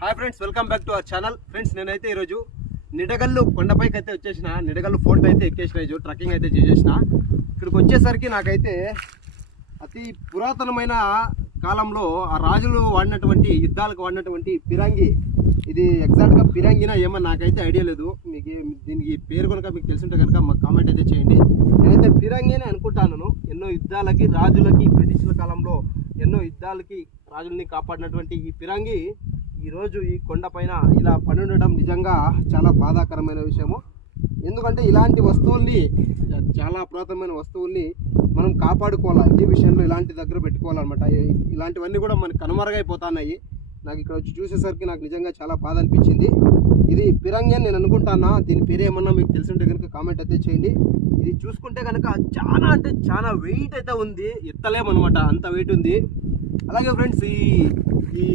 Hi friends, welcome back to our channel. Friends, నేనైతే ఈరోజు నిడగల్లు కొండపైకి అయితే వచ్చేసిన. నిడగల్లు ఫోర్ట్ అయితే ఎక్కేసిన, ఈరోజు ట్రక్కింగ్ అయితే చేసేసిన. ఇక్కడికి వచ్చేసరికి నాకైతే అతి పురాతనమైన కాలంలో ఆ రాజులు వాడినటువంటి యుద్ధాలకు వాడినటువంటి పిరంగి, ఇది ఎగ్జాక్ట్గా పిరంగినా ఏమో నాకైతే ఐడియా లేదు. మీకు దీనికి పేరు కనుక మీకు తెలుసుంటే కనుక మాకు కామెంట్ అయితే చేయండి. నేనైతే పిరంగి అని అనుకుంటాను. ఎన్నో యుద్ధాలకి రాజులకి, బ్రిటిష్ల కాలంలో ఎన్నో యుద్ధాలకి రాజుల్ని కాపాడినటువంటి ఈ పిరంగి ఈరోజు ఈ కొండపైన ఇలా పడి ఉండడం నిజంగా చాలా బాధాకరమైన విషయము. ఎందుకంటే ఇలాంటి వస్తువుల్ని, చాలా పురాతనమైన వస్తువుల్ని మనం కాపాడుకోవాలి. ఈ విషయంలో ఇలాంటి దగ్గర పెట్టుకోవాలన్నమాట. ఇలాంటివన్నీ కూడా మనకి కనుమరుగైపోతున్నాయి. నాకు ఇక్కడ వచ్చి చూసేసరికి నాకు నిజంగా చాలా బాధ అనిపించింది. ఇది పిరంగి అని నేను అనుకుంటానా. దీని పేరు ఏమన్నా మీకు తెలిసింటే కనుక కామెంట్ అయితే చేయండి. ఇది చూసుకుంటే కనుక చాలా అంటే చాలా వెయిట్ అయితే ఉంది, ఎత్తలేమన్నమాట, అంత వెయిట్ ఉంది. అలాగే ఫ్రెండ్స్, ఈ